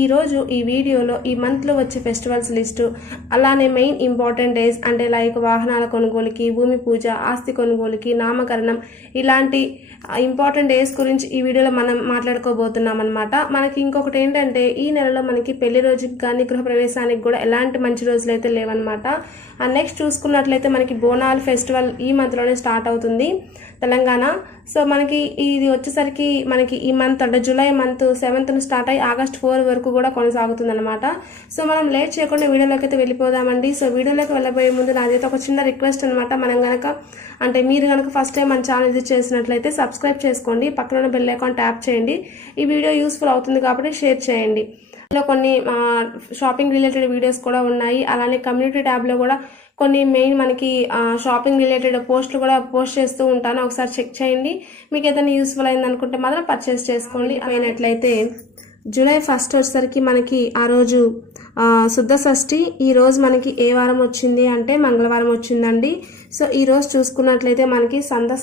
ఈరోజు ఈ వీడియోలో ఈ మంత్లో వచ్చే ఫెస్టివల్స్ లిస్టు, అలానే మెయిన్ ఇంపార్టెంట్ డేస్ అంటే లైక్ వాహనాల కొనుగోలుకి, భూమి పూజ, ఆస్తి కొనుగోలుకి, నామకరణం ఇలాంటి ఇంపార్టెంట్ డేస్ గురించి ఈ వీడియోలో మనం మాట్లాడుకోబోతున్నాం అనమాట. మనకి ఇంకొకటి ఏంటంటే ఈ నెలలో మనకి పెళ్లి రోజుకి కానీ గృహప్రవేశానికి కూడా ఎలాంటి మంచి రోజులు అయితే లేవన్నమాట. నెక్స్ట్ చూసుకున్నట్లయితే మనకి బోనాల్ ఫెస్టివల్ ఈ మంత్లోనే స్టార్ట్ అవుతుంది తెలంగాణ. సో మనకి ఇది వచ్చేసరికి మనకి ఈ మంత్ అంటే జూలై మంత్ 7th స్టార్ట్ అయ్యి ఆగస్ట్ 4 వరకు కూడా కొనసాగుతుంది అనమాట. సో మనం లేట్ చేయకుండా వీడియోలోకి అయితే వెళ్ళిపోదామండి. సో వీడియోలోకి వెళ్ళబోయే ముందు నాదైతే ఒక చిన్న రిక్వెస్ట్ అనమాట. మనం గనక అంటే మీరు కనుక ఫస్ట్ టైం మన ఛానల్ విజిట్ చేసినట్లయితే సబ్స్క్రైబ్ చేసుకోండి, పక్కన ఉన్న బెల్ ఐకాన్ ట్యాప్ చేయండి. ఈ వీడియో యూస్ఫుల్ అవుతుంది కాబట్టి షేర్ చేయండి. ఇందులో కొన్ని షాపింగ్ రిలేటెడ్ వీడియోస్ కూడా ఉన్నాయి. అలానే కమ్యూనిటీ ట్యాబ్లో కూడా కొన్ని మెయిన్ మనకి షాపింగ్ రిలేటెడ్ పోస్టులు కూడా పోస్ట్ చేస్తూ ఉంటాను, ఒకసారి చెక్ చేయండి. మీకు ఏదైనా యూస్ఫుల్ అయింది అనుకుంటే మాత్రం పర్చేస్ చేసుకోండి. అయినట్లయితే జూలై 1 వచ్చేసరికి మనకి ఆ రోజు శుద్ధ షష్ఠి. ఈ రోజు మనకి ఏ వారం వచ్చింది అంటే మంగళవారం వచ్చిందండి. సో ఈ రోజు చూసుకున్నట్లయితే మనకి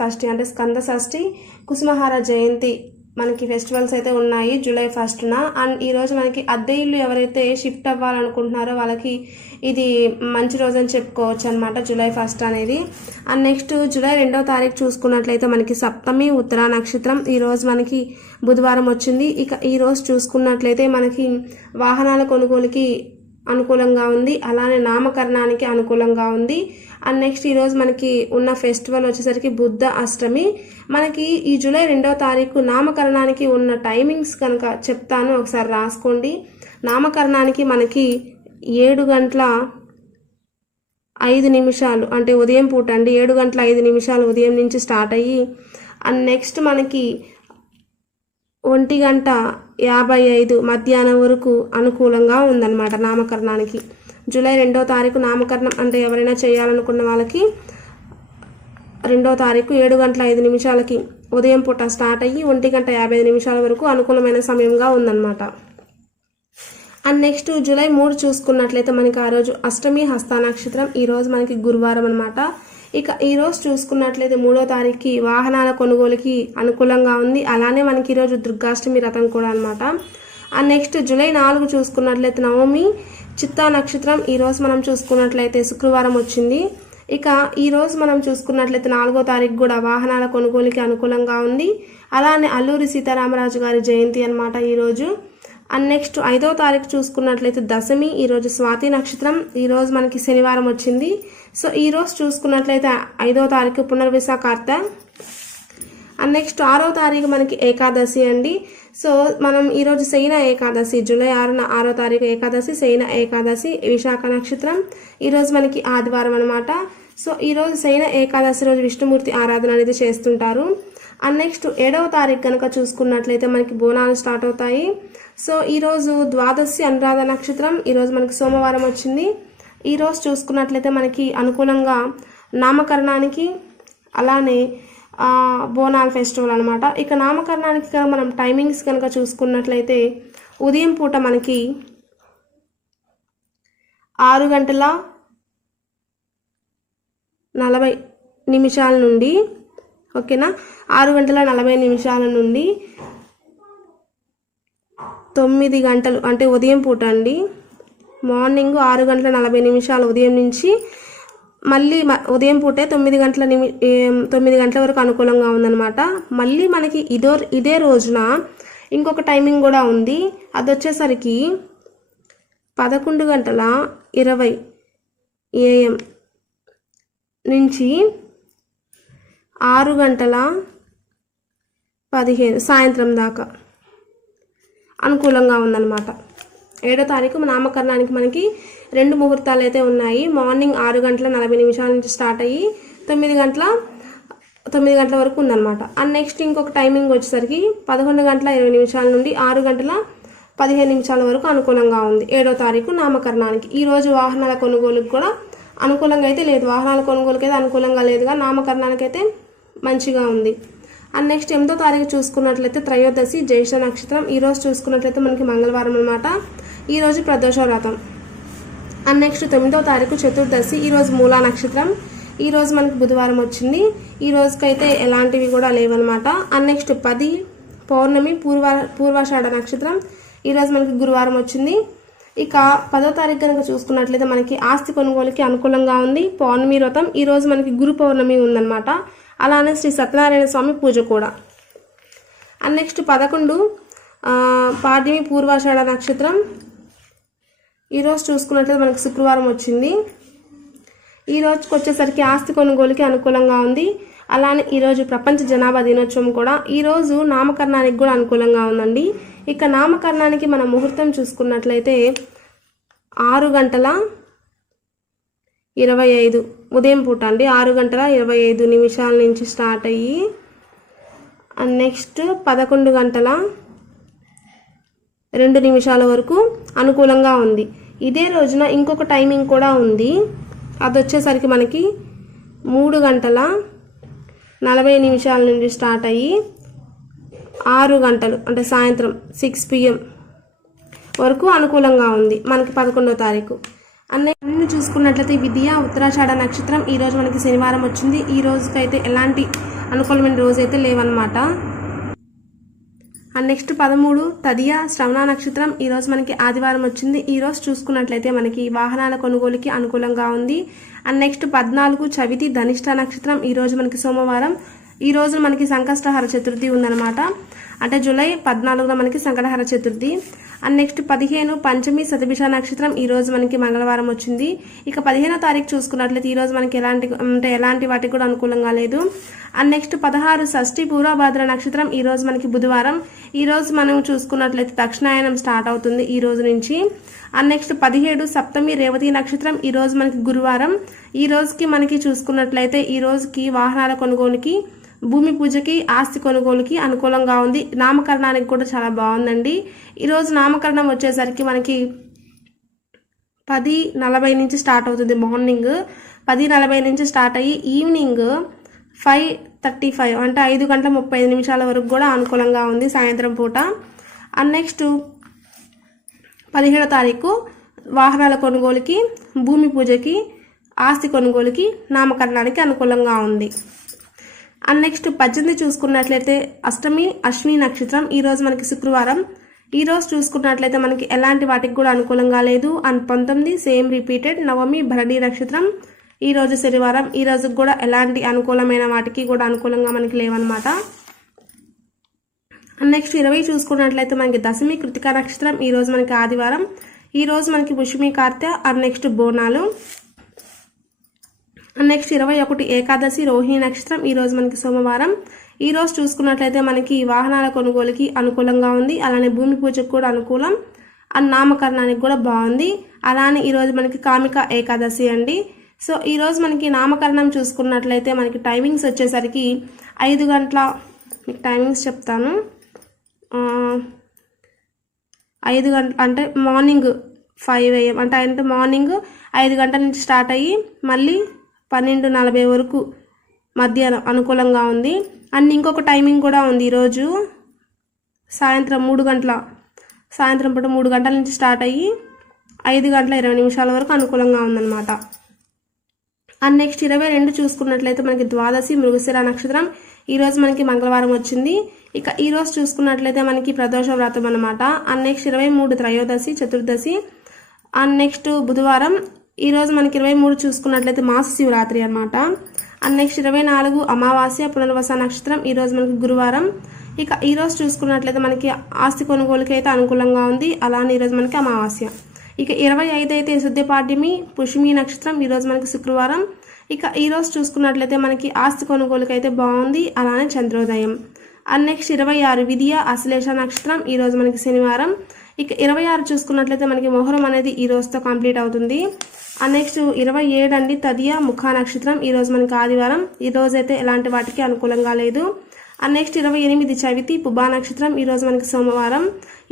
షష్ఠి అంటే స్కంద షష్ఠి, కుసుమహార జయంతి మనకి ఫెస్టివల్స్ అయితే ఉన్నాయి జూలై 1న. అండ్ ఈరోజు మనకి అద్దె ఇల్లు ఎవరైతే షిఫ్ట్ అవ్వాలనుకుంటున్నారో వాళ్ళకి ఇది మంచి రోజు అని చెప్పుకోవచ్చు అనమాట, జూలై 1 అనేది. అండ్ నెక్స్ట్ జూలై 2వ తారీఖు చూసుకున్నట్లయితే మనకి సప్తమి ఉత్తర నక్షత్రం. ఈరోజు మనకి బుధవారం వచ్చింది. ఇక ఈరోజు చూసుకున్నట్లయితే మనకి వాహనాల కొనుగోలుకి అనుకూలంగా ఉంది, అలానే నామకరణానికి అనుకూలంగా ఉంది. అండ్ నెక్స్ట్ ఈరోజు మనకి ఉన్న ఫెస్టివల్ వచ్చేసరికి బుద్ధ అష్టమి. మనకి ఈ జూలై 2వ తారీఖు నామకరణానికి ఉన్న టైమింగ్స్ కనుక చెప్తాను, ఒకసారి రాసుకోండి. నామకరణానికి మనకి 7:05 అంటే ఉదయం పూట అండి, 7:05 ఉదయం నుంచి స్టార్ట్ అయ్యి అండ్ నెక్స్ట్ మనకి 1:55 మధ్యాహ్నం వరకు అనుకూలంగా ఉందన్నమాట నామకరణానికి. జూలై 2వ తారీఖు నామకరణం అంటే ఎవరైనా చేయాలనుకున్న వాళ్ళకి 2వ తారీఖు 7:05 ఉదయం పూట స్టార్ట్ అయ్యి 1:55 వరకు అనుకూలమైన సమయంగా ఉందన్నమాట. అండ్ నెక్స్ట్ జూలై 3 చూసుకున్నట్లయితే మనకి ఆ రోజు అష్టమి హస్త నక్షత్రం. ఈరోజు మనకి గురువారం అనమాట. ఇక ఈరోజు చూసుకున్నట్లయితే 3వ తారీఖుకి వాహనాల కొనుగోలుకి అనుకూలంగా ఉంది, అలానే మనకి ఈరోజు దుర్గాష్టమి రథం కూడా అనమాట. అండ్ నెక్స్ట్ జూలై 4 చూసుకున్నట్లయితే నవమి చిత్తా నక్షత్రం. ఈరోజు మనం చూసుకున్నట్లయితే శుక్రవారం వచ్చింది. ఇక ఈరోజు మనం చూసుకున్నట్లయితే 4వ తారీఖు కూడా వాహనాల కొనుగోలుకి అనుకూలంగా ఉంది, అలానే అల్లూరి సీతారామరాజు గారి జయంతి అనమాట ఈరోజు. అండ్ నెక్స్ట్ 5వ తారీఖు చూసుకున్నట్లయితే దశమి. ఈరోజు స్వాతి నక్షత్రం. ఈరోజు మనకి శనివారం వచ్చింది. సో ఈరోజు చూసుకున్నట్లయితే 5వ తారీఖు పునర్విశాఖార్త. అండ్ నెక్స్ట్ 6వ తారీఖు మనకి ఏకాదశి అండి. సో మనం ఈరోజు శయన ఏకాదశి, జూలై 6వ తారీఖు ఏకాదశి, శయన ఏకాదశి, విశాఖ నక్షత్రం. ఈరోజు మనకి ఆదివారం అనమాట. సో ఈరోజు శయన ఏకాదశి రోజు విష్ణుమూర్తి ఆరాధన అనేది చేస్తుంటారు. అండ్ నెక్స్ట్ 7వ తారీఖు కనుక చూసుకున్నట్లయితే మనకి బోనాలు స్టార్ట్ అవుతాయి. సో ఈరోజు ద్వాదశి అనురాధ నక్షత్రం. ఈరోజు మనకి సోమవారం వచ్చింది. ఈరోజు చూసుకున్నట్లయితే మనకి అనుకూలంగా నామకరణానికి అలానే బోనాల్ ఫెస్టివల్ అనమాట. ఇక నామకరణానికి మనం టైమింగ్స్ కనుక చూసుకున్నట్లయితే ఉదయం పూట మనకి 6:40 నుండి ఓకేనా, 6:40 నుండి 9 గంటలు అంటే ఉదయం పూట అండి. మార్నింగ్ 6:40 ఉదయం నుంచి మళ్ళీ ఉదయం పూటే 9 గంటల వరకు అనుకూలంగా ఉందన్నమాట. మళ్ళీ మనకి ఇదే రోజున ఇంకొక టైమింగ్ కూడా ఉంది. అది వచ్చేసరికి 11:20 AM నుంచి 6:15 సాయంత్రం దాకా అనుకూలంగా ఉందన్నమాట. 7వ తారీఖు నామకరణానికి మనకి 2 ముహూర్తాలు అయితే ఉన్నాయి. మార్నింగ్ 6:40 నుంచి స్టార్ట్ అయ్యి 9 గంటల వరకు ఉందన్నమాట. అండ్ నెక్స్ట్ ఇంకొక టైమింగ్ వచ్చేసరికి 11:20 నుండి 6:15 వరకు అనుకూలంగా ఉంది 7వ తారీఖు నామకరణానికి. ఈరోజు వాహనాల కొనుగోలుకు కూడా అనుకూలంగా అయితే లేదు, వాహనాల కొనుగోలుకి అయితే అనుకూలంగా లేదుగా, నామకరణానికి అయితే మంచిగా ఉంది. అండ్ నెక్స్ట్ 8వ తారీఖు చూసుకున్నట్లయితే త్రయోదశి జ్యేష్ఠ నక్షత్రం. ఈరోజు చూసుకున్నట్లయితే మనకి మంగళవారం అనమాట. ఈరోజు ప్రదోష వ్రతం. అండ్ నెక్స్ట్ 9వ తారీఖు చతుర్దశి. ఈరోజు మూలా నక్షత్రం. ఈరోజు మనకి బుధవారం వచ్చింది. ఈ రోజుకైతే ఎలాంటివి కూడా లేవన్నమాట. అండ్ నెక్స్ట్ 10 పౌర్ణమి పూర్వాషాఢ నక్షత్రం. ఈరోజు మనకి గురువారం వచ్చింది. ఇక 10వ తారీఖు కనుక చూసుకున్నట్లయితే మనకి ఆస్తి కొనుగోలుకి అనుకూలంగా ఉంది. పౌర్ణమి వ్రతం ఈరోజు మనకి గురు పౌర్ణమి ఉందన్నమాట. అలానే శ్రీ సత్యనారాయణ స్వామి పూజ కూడా. అండ్ నెక్స్ట్ 11 పాడ్యమి పూర్వాషాఢ నక్షత్రం. ఈరోజు చూసుకున్నట్లయితే మనకి శుక్రవారం వచ్చింది. ఈ రోజుకి వచ్చేసరికి ఆస్తి కొనుగోలుకి అనుకూలంగా ఉంది. అలానే ఈరోజు ప్రపంచ జనాభా దినోత్సవం కూడా. ఈరోజు నామకరణానికి కూడా అనుకూలంగా ఉందండి. ఇక నామకరణానికి మనం ముహూర్తం చూసుకున్నట్లయితే 6:25 ఉదయం పూట అండి. 6:25 నుంచి స్టార్ట్ అయ్యి అండ్ నెక్స్ట్ 11:02 వరకు అనుకూలంగా ఉంది. ఇదే రోజున ఇంకొక టైమింగ్ కూడా ఉంది. అది వచ్చేసరికి మనకి 3:40 నుండి స్టార్ట్ అయ్యి 6 గంటలు అంటే సాయంత్రం 6 PM వరకు అనుకూలంగా ఉంది మనకి 11వ తారీఖు. అన్నీ చూసుకున్నట్లయితే విద్య ఉత్తరాషాఢ నక్షత్రం. ఈరోజు మనకి శనివారం వచ్చింది. ఈ రోజుకైతే ఎలాంటి అనుకూలమైన రోజు అయితే లేవన్నమాట. అండ్ నెక్స్ట్ 13 తదియ శ్రవణ నక్షత్రం. ఈరోజు మనకి ఆదివారం వచ్చింది. ఈరోజు చూసుకున్నట్లయితే మనకి వాహనాల కొనుగోలుకి అనుకూలంగా ఉంది. అండ్ నెక్స్ట్ 14 చవితి ధనిష్ట నక్షత్రం. ఈరోజు మనకి సోమవారం. ఈ రోజు మనకి సంకష్టహర చతుర్థి ఉందన్నమాట. అంటే జూలై 14న మనకి సంకటహర చతుర్థి. అండ్ నెక్స్ట్ 15 పంచమి శతభిష నక్షత్రం. ఈ రోజు మనకి మంగళవారం వచ్చింది. ఇక 15వ తారీఖు చూసుకున్నట్లయితే ఈ రోజు మనకి ఎలాంటి వాటికి కూడా అనుకూలంగా లేదు. అండ్ నెక్స్ట్ 16 షష్ఠి పూర్వభాద్ర నక్షత్రం. ఈ రోజు మనకి బుధవారం. ఈ రోజు మనం చూసుకున్నట్లయితే దక్షిణాయనం స్టార్ట్ అవుతుంది ఈ రోజు నుంచి. అండ్ నెక్స్ట్ 17 సప్తమి రేవతి నక్షత్రం. ఈ రోజు మనకి గురువారం. ఈ రోజుకి మనకి చూసుకున్నట్లయితే ఈ రోజుకి వాహనాల కొనుగోలుకి, భూమి పూజకి, ఆస్తి కొనుగోలుకి అనుకూలంగా ఉంది. నామకరణానికి కూడా చాలా బాగుందండి. ఈరోజు నామకరణం వచ్చేసరికి మనకి 10:40 నుంచి స్టార్ట్ అవుతుంది. మార్నింగ్ 10:40 నుంచి స్టార్ట్ అయ్యి ఈవినింగ్ 5:35 అంటే 5:35 వరకు కూడా అనుకూలంగా ఉంది సాయంత్రం పూట. అండ్ నెక్స్ట్ 17వ తారీఖు వాహనాల కొనుగోలుకి, భూమి పూజకి, ఆస్తి కొనుగోలుకి, నామకరణానికి అనుకూలంగా ఉంది. అండ్ నెక్స్ట్ 18 చూసుకున్నట్లయితే అష్టమి అశ్విని నక్షత్రం. ఈ రోజు మనకి శుక్రవారం. ఈ రోజు చూసుకున్నట్లయితే మనకి ఎలాంటి వాటికి కూడా అనుకూలంగా లేదు. And 19 same repeated Navami Bharani నక్షత్రం. ఈ రోజు శనివారం. ఈ రోజు కూడా ఎలాంటి అనుకూలమైన వాటికి కూడా అనుకూలంగా మనకి లేవన్నమాట. అండ్ నెక్స్ట్ 20 చూసుకున్నట్లయితే మనకి దశమి కృతికా నక్షత్రం. ఈ రోజు మనకి ఆదివారం. ఈ రోజు మనకి పుష్మి కార్తె. And next Bonalu. And next 21 ఏకాదశి రోహిణి నక్షత్రం. ఈ రోజు మనకి సోమవారం. ఈ రోజు చూసుకున్నట్లయితే మనకి వాహనాల కొనుగోలుకి అనుకూలంగా ఉంది. అలానే భూమి పూజకు కూడా అనుకూలం. అండ్ నామకరణానికి కూడా బాగుంది. అలానే ఈరోజు మనకి కామిక ఏకాదశి అండి. సో ఈరోజు మనకి నామకరణం చూసుకున్నట్లయితే మనకి టైమింగ్స్ వచ్చేసరికి 5 గంటల, మీకు టైమింగ్స్ చెప్తాను. 5 గంటల అంటే మార్నింగ్ 5 AM అంటే మార్నింగ్ 5 గంటల నుంచి స్టార్ట్ అయ్యి మళ్ళీ 12:40 వరకు మధ్యాహ్నం అనుకూలంగా ఉంది. అండ్ ఇంకొక టైమింగ్ కూడా ఉంది. ఈరోజు సాయంత్రం పూట 3 గంటల నుంచి స్టార్ట్ అయ్యి 5:20 వరకు అనుకూలంగా ఉందన్నమాట. అండ్ నెక్స్ట్ 22 చూసుకున్నట్లయితే మనకి ద్వాదశి మృగశిర నక్షత్రం. ఈరోజు మనకి మంగళవారం వచ్చింది. ఇక ఈరోజు చూసుకున్నట్లయితే మనకి ప్రదోష వ్రతం అనమాట. అండ్ నెక్స్ట్ 23 త్రయోదశి చతుర్దశి. అండ్ నెక్స్ట్ బుధవారం. ఈరోజు మనకి 23 చూసుకున్నట్లయితే మాస శివరాత్రి అనమాట. అండ్ నెక్స్ట్ 24 అమావాస్య పునర్వస నక్షత్రం. ఈరోజు మనకి గురువారం. ఇక ఈరోజు చూసుకున్నట్లయితే మనకి ఆస్తి కొనుగోలుకి అయితే అనుకూలంగా ఉంది. అలానే ఈరోజు మనకి అమావాస్య. ఇక 25 అయితే శుద్ధపాడ్యమి పుష్మి నక్షత్రం. ఈరోజు మనకి శుక్రవారం. ఇక ఈరోజు చూసుకున్నట్లయితే మనకి ఆస్తి కొనుగోలుకి అయితే బాగుంది. అలానే చంద్రోదయం. అండ్ నెక్స్ట్ 26 విద్య అశ్లేష నక్షత్రం. ఈరోజు మనకి శనివారం. ఇక 26 చూసుకున్నట్లయితే మనకి మొహరం అనేది ఈ రోజుతో కంప్లీట్ అవుతుంది. అండ్ నెక్స్ట్ 27 అండి తదియ ముఖ నక్షత్రం. ఈరోజు మనకి ఆదివారం. ఈ రోజు అయితే ఎలాంటి వాటికి అనుకూలంగా లేదు. అండ్ నెక్స్ట్ 28 చవితి పుబ్బా నక్షత్రం. ఈరోజు మనకి సోమవారం.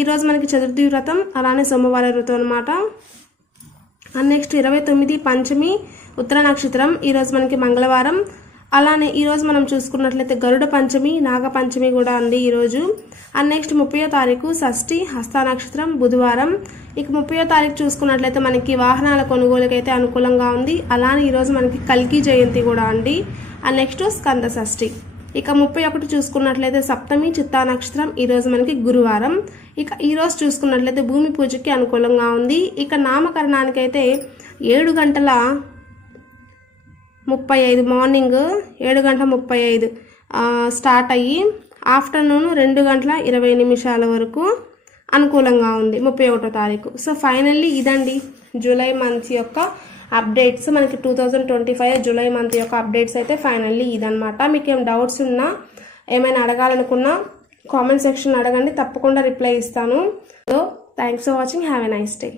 ఈరోజు మనకి చతుర్థి వ్రతం అలానే సోమవార వ్రతం అనమాట. అండ్ నెక్స్ట్ 29 పంచమి ఉత్తర నక్షత్రం. ఈరోజు మనకి మంగళవారం. అలానే ఈరోజు మనం చూసుకున్నట్లయితే గరుడ పంచమి నాగ పంచమి కూడా ఉంది ఈరోజు. అండ్ నెక్స్ట్ 30వ తారీఖు షష్ఠి హస్త నక్షత్రం బుధవారం. ఇక 30వ తారీఖు చూసుకున్నట్లయితే మనకి వాహనాల కొనుగోలుకి అయితే అనుకూలంగా ఉంది. అలానే ఈరోజు మనకి కల్కి జయంతి కూడా అండి. అండ్ నెక్స్ట్ స్కంద షష్ఠి. ఇక 31 చూసుకున్నట్లయితే సప్తమి చిత్తా నక్షత్రం, ఈరోజు మనకి గురువారం. ఇక ఈరోజు చూసుకున్నట్లయితే భూమి పూజకి అనుకూలంగా ఉంది. ఇక నామకరణానికైతే 7:35 మార్నింగ్ 7:35 స్టార్ట్ అయ్యి ఆఫ్టర్నూన్ 2:20 వరకు అనుకూలంగా ఉంది 31వ తారీఖు. సో ఫైనల్లీ ఇదండి జూలై మంత్ యొక్క అప్డేట్స్. మనకి 2025 జూలై మంత్ యొక్క అప్డేట్స్ అయితే ఫైనల్లీ ఇదనమాట. మీకు ఏం డౌట్స్ ఉన్నా ఏమైనా అడగాలనుకున్నా కామెంట్ సెక్షన్ అడగండి, తప్పకుండా రిప్లై ఇస్తాను. So thanks for watching, have a nice day.